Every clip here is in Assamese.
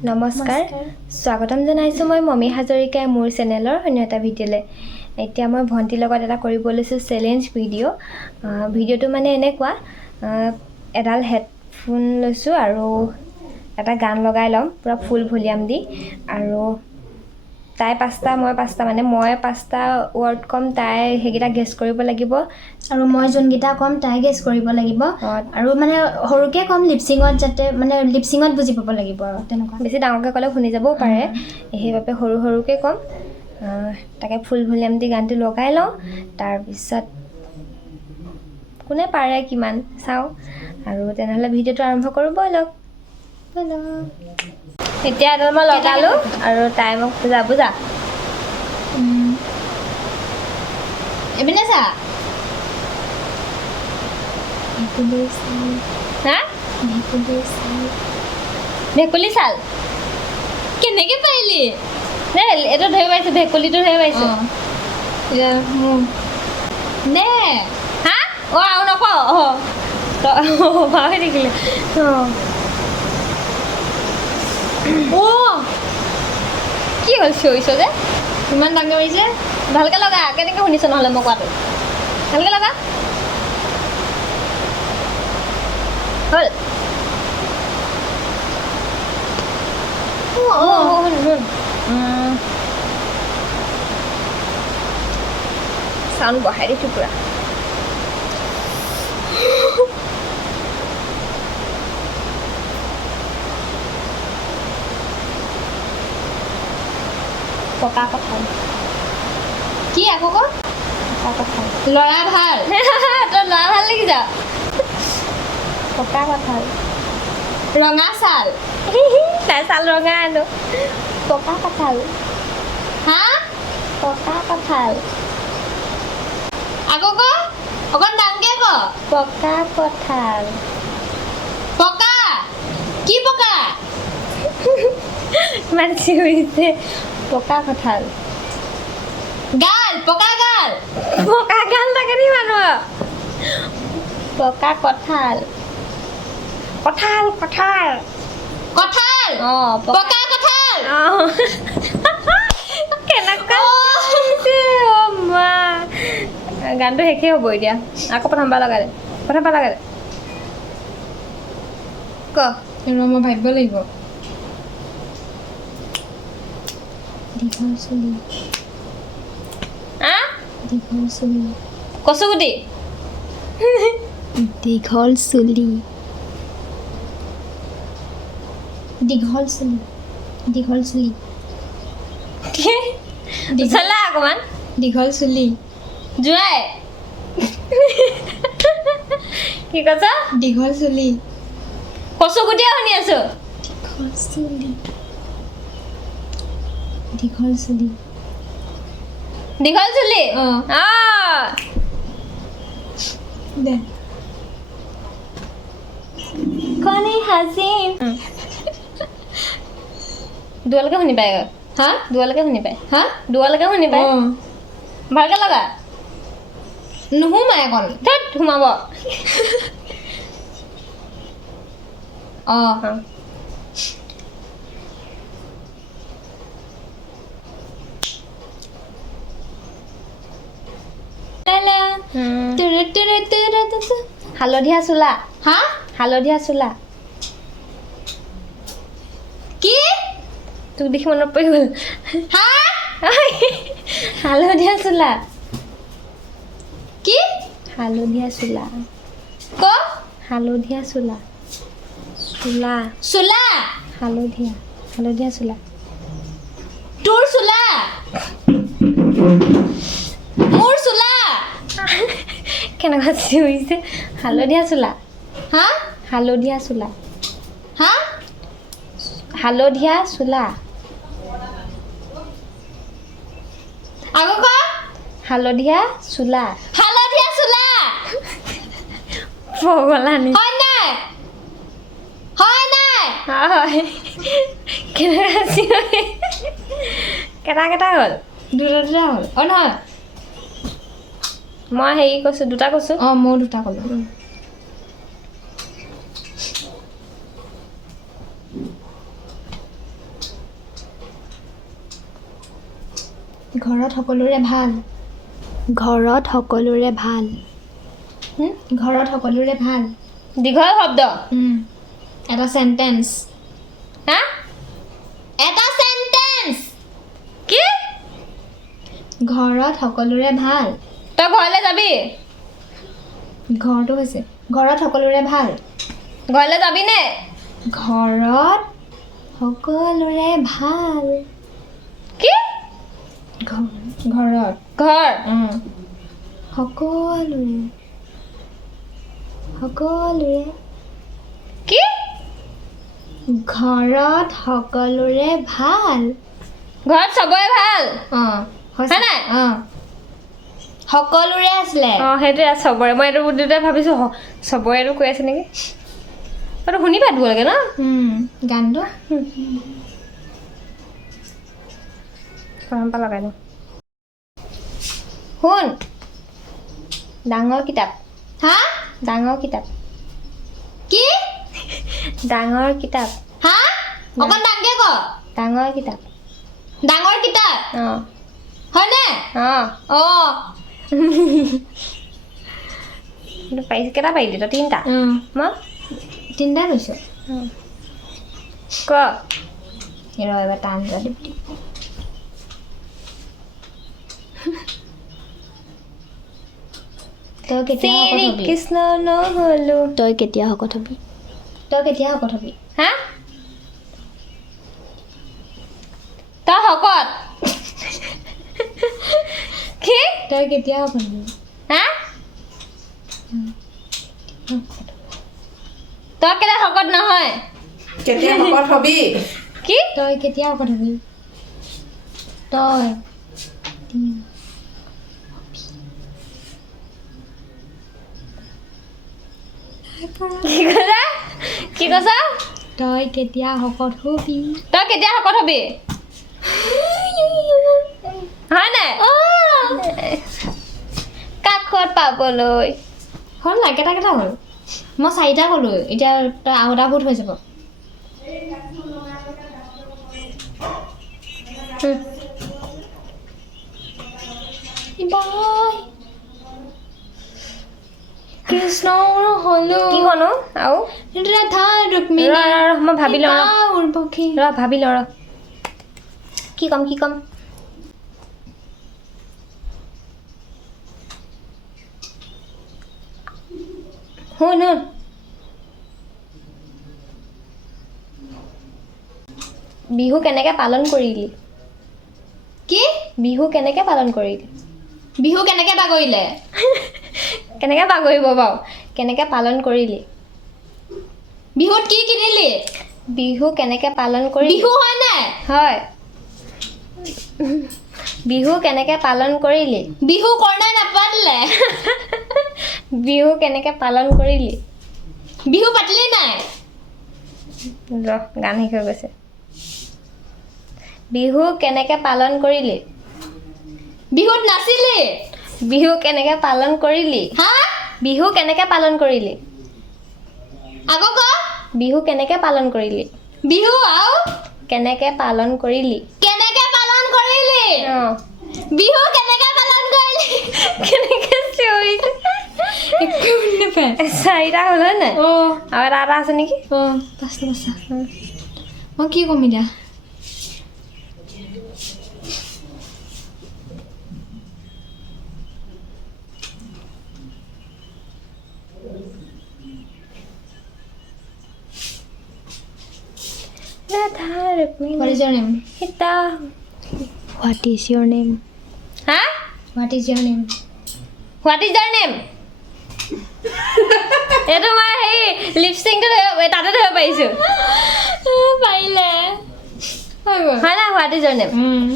নমস্কাৰ স্বাগতম জনাইছোঁ মই মমি হাজৰিকাই মোৰ চেনেলৰ অন্য এটা ভিডিঅ'লৈ এতিয়া মই ভণ্টিৰ লগত এটা কৰিব লৈছোঁ চেলেঞ্জ ভিডিঅ'টো মানে এনেকুৱা এডাল হেডফোন লৈছোঁ আৰু এটা গান লগাই ল'ম পুৰা ফুল ভলিউম দি আৰু তাই পাঁচটা মই পাঁচটা মানে মই পাঁচটা ৱৰ্ড কম তাই সেইকেইটা গেছ কৰিব লাগিব আৰু মই যোনকেইটা কম তাই গেছ কৰিব লাগিব আৰু মানে সৰুকৈ কম লিপচিঙত যাতে মানে লিপচিঙত বুজি পাব লাগিব আৰু তেনেকুৱা বেছি ডাঙৰকৈ ক'লে শুনি যাবও পাৰে সেইবাবে সৰু সৰুকৈ ক'ম তাকে ফুল ভলিউম দি গানটো লগাই লওঁ তাৰপিছত কোনে পাৰে কিমান চাওঁ আৰু তেনেহ'লে ভিডিঅ'টো আৰম্ভ কৰোঁ ব'লক এতিয়া এডাল মই লগালোঁ আৰু তাই মোক বুজা এইপিনে চা হা ভেকুলী চাল কেনেকৈ পাৰিলি নে এইটো ধৰি পাইছোঁ ভেকুলীটো ধৰি পাইছোঁ নে হা অঁ আৰু নকওঁ পাহৰি থাকিলে কি হ'ল চিঞৰিছ যে ইমান ডাঙৰ মাৰিছে ভালকৈ লগা কেনেকৈ শুনিছ নহ'লে মই কোৱাটো ভালকৈ লগা হ'ল চাউণ্ড বঢ়াই দিছোঁ পুৰা পকা কঁঠাল কি আকৌ ক পকা কঁঠাল ল'ৰা ভাল তই ল'ৰা ভাল লাগিছ পকা কঁঠাল ৰঙা ছাল তাই চাল ৰঙা আনো পকা কঁঠাল হা পকা কঁঠাল আকৌ ক অকণ ডাঙৰকৈ ক পকা কঁঠাল পকা কি পকা ইমান চিঞৰিছে পকা কঁঠাল গাল পকা গাল পকা গাল থাকে নি মানুহ পকা কঁঠাল কঁঠাল কঁঠাল কঁঠাল অঁ পকা কঁঠাল অঁ কেনেকুৱা মা গানটো শেষেই হ'ব এতিয়া আকৌ প্ৰথমবাৰ লগাই দে ক মই ভাবিব লাগিব দীঘল চুলি দীঘল চুলি কচুগুটি দীঘল চুলি দীঘল চুলি দীঘল চুলি চলা অকণমান দীঘল চুলি জোৱাই কি কৈছ দীঘল চুলি কচুগুটিয়ে শুনি আছো দীঘল চুলি দীঘল চুলি দীঘল চুলি অঁ দে কণী হাজিন দুৱালৈকে শুনি পায় হা দুৱালৈকে শুনি পায় হা দুৱালৈকে শুনি পায় অঁ ভালকৈ লগা নোসোমাই অকণ ধেত সোমাব অঁ হালধীয়া চোলা হা হালধীয়া চোলা কি তোক দেখি মনত পৰি গ'ল হা হালধীয়া চোলা কি হালধীয়া চোলা ক হালধীয়া চোলা চোলা চোলা হালধীয়া হালধীয়া চোলা তোৰ চোলা মোৰ চোলা কেনেকুৱা চিঞৰিছে হালধীয়া চোলা হা হালধীয়া চোলা হা হালধীয়া চোলা আকৌ ক হালধীয়া চোলা হালধীয়া চোলা পগলা নি হয় নাই হয় নাই হয় কেনেকুৱা চিঞৰি কেটা কেটা হ'ল দুটা হ'ল অঁ নহয় মই হেৰি কৈছোঁ দুটা কৈছোঁ অঁ ময়ো দুটা ক'লোঁ ঘৰত সকলোৰে ভাল ঘৰত সকলোৰে ভাল ঘৰত সকলোৰে ভাল দীঘল শব্দ এটা সেন্টেন্স হা এটা সেন্টেন্স কি ঘৰত সকলোৰে ভাল তই ঘৰলৈ যাবি ঘৰটো হৈছে ঘৰত সকলোৰে ভাল ঘৰলৈ যাবি নে ঘৰত সকলোৰে ভাল কি ঘৰত ঘৰ সকলোৰে কি ঘৰত সকলোৰে ভাল ঘৰত চবৰে ভাল হয় নাই সকলোৰে আছিলে সেইটোৱে চবৰে মই এইটো বুদ্ধিতে ভাবিছোঁ চবৰে এইটো কৈ আছে নেকি তইতো শুনি পাই দিব লাগে ন গানটো পৰম্পৰা লগাই দিওঁ শুন ডাঙৰ কিতাপ হা ডাঙৰ কিতাপ কি ডাঙৰ কিতাপ হা অকণ ডাঙৰকে ক ডাঙৰ কিতাপ ডাঙৰ কিতাপ অঁ হয়নে অঁ পাৰিছে কেইটা পাৰিলি তই তিনিটা মই তিনিটা লৈছোঁ ক এবাৰ টান দিবি শ্ৰী কৃষ্ণ নহ'লো তই কেতিয়া শকত হবি হা তই শকত কি তই কেতিয়া শকত হবি হা তই কেলে শকত নহয় কেতিয়া শকত হবি কি তই কেতিয়া শকত হবি তই কি কৈছ তই কেতিয়া শকত হবি তই কেতিয়া শকত হবি হয় নাই কাষত পাবলৈ হ'ল নাই কেইটা হ'ল মই 4টা ক'লোঁ এতিয়া তই আৰু এটা ভূত হৈ যাব কৃষ্ণ হ'লো কি কনো আৰু ৰাধা ৰুক্মিণী মই ভাবি লওঁ উৰ্বশী ভাবি লওঁ কি ক'ম শুন বিহু কেনেকৈ পালন কৰিলি কি বিহু কেনেকৈ পালন কৰিলি বিহু কেনেকৈ বাগৰিলে কেনেকৈ বাগৰিব বাৰু কেনেকৈ পালন কৰিলি বিহুত কি কিনিলি বিহু কেনেকৈ পালন কৰিলি বিহু হয় নাই হয় বিহু কেনেকৈ পালন কৰিলি বিহু কৰ্ণাই নাপাতিলে বিহু কেনেকৈ পালন কৰিলি বিহু পাতিলি নাই গান শেষ হৈ গৈছে বিহু কেনেকৈ পালন কৰিলি বিহুত নাচিলি বিহু কেনেকৈ পালন কৰিলি হা বিহু কেনেকৈ পালন কৰিলি আকৌ ক বিহু কেনেকৈ পালন কৰিলি বিহু আৰু কেনেকৈ পালন কৰিলি কেনেকৈ পালন কৰিলি অঁ বিহু কেনেকৈ পালন কৰিলি কেনেকৈ চিঞৰিছে একো নাপায় 4টা হ'ল হয় নাই অঁ আৰু এটা আছে নেকি 5টা বচা মই কি ক'ম এতিয়া Radha Rukmini. What is your name? Sita. What is your name? Huh? What is your name? What is your name? এইটো মই হেৰি লিপষ্টিংটো তাতে ধৰিব পাৰিছোঁ পাৰিলে হয় নাই হোৱাট ইজ ইয়ৰ নেম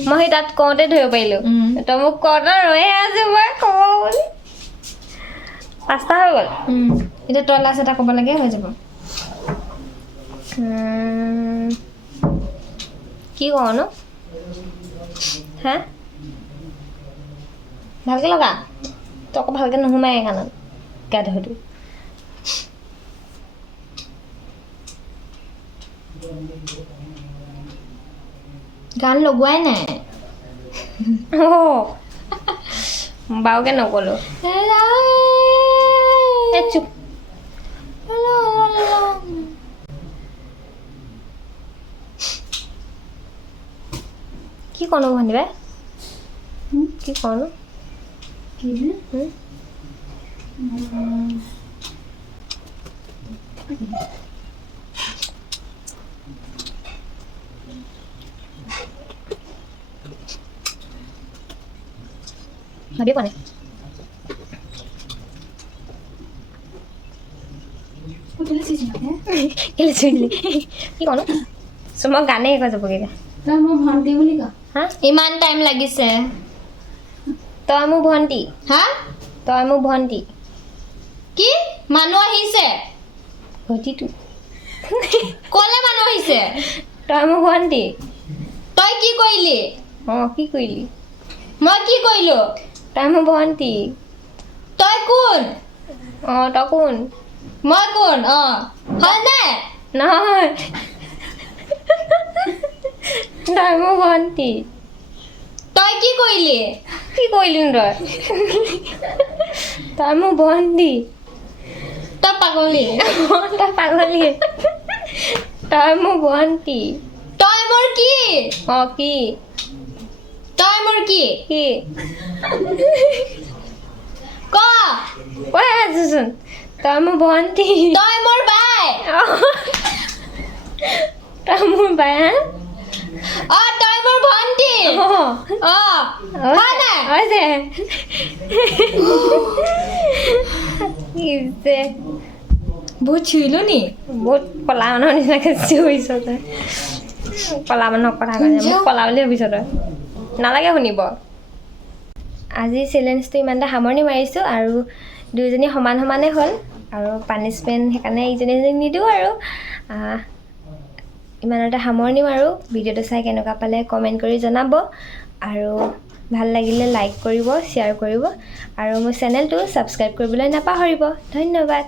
মই সেই তাত কওঁতে ধৰিব পাৰিলোঁ তই মোক কওঁতে ৰৈয়ে আছো মই ক'ব বুলি 5টা হৈ গ'ল এতিয়া তই লাষ্ট এটা ক'ব লাগে হৈ যাব কি কওঁ ন হা ভালকৈ লগা তই আকৌ ভালকৈ নোসোমাই কাণত গাধটো গান লগোৱাই নাই বাওকে নক'লো চুপ কি কনো ভণ্টি বাই কি কনো ভাবিয়ে পোৱা নাই কেলে চুইলি কি কনো মই গানে কৈ যাবগৈ মোৰ ভণ্টি বুলি ক হা ইমান টাইম লাগিছে তই মোৰ ভণ্টি হা তই মোৰ ভণ্টি কি মানুহ আহিছে ভণ্টিটো ক'লে মানুহ আহিছে তই মোৰ ভণ্টি তই কি কৰিলি অঁ কি কৰিলি মই কি কৰিলো তই মোৰ ভণ্টি তই কোন অঁ তই কোন মই কোন হয়নে নহয় তই মোৰ ভণ্টি তই কি কৰিলি কি কৰিলি তই তই মোৰ ভণ্টি তই পাগলী তই পাগলী তই মোৰ ভণ্টি তই মোৰ কি অঁ কি তই মোৰ কি কি ক কৈ আছোচোন তই মোৰ ভণ্টি তই মোৰ বাই তই মোৰ বাই হা তই মোৰ ভণ্টি হয়নে হৈছে যে বহুত চুইলো নি বহুত কলা মানুহৰ নিচিনাকৈ চিঞৰিছ তই কলা মানুহক কথা কাৰণে মোক কলা বুলি ভাবিছ তই নালাগে শুনিব আজি চেলেঞ্জটো ইমানটা সামৰণি মাৰিছোঁ আৰু দুয়োজনী সমান সমানে হ'ল আৰু পানিছমেণ্ট সেইকাৰণে ইজনী নিদিওঁ আৰু ইমানতে সামৰণি মাৰোঁ ভিডিঅ'টো চাই কেনেকুৱা পালে কমেণ্ট কৰি জনাব আৰু ভাল লাগিলে লাইক কৰিব শ্বেয়াৰ কৰিব আৰু মোৰ চেনেলটো ছাবস্ক্ৰাইব কৰিবলৈ নাপাহৰিব ধন্যবাদ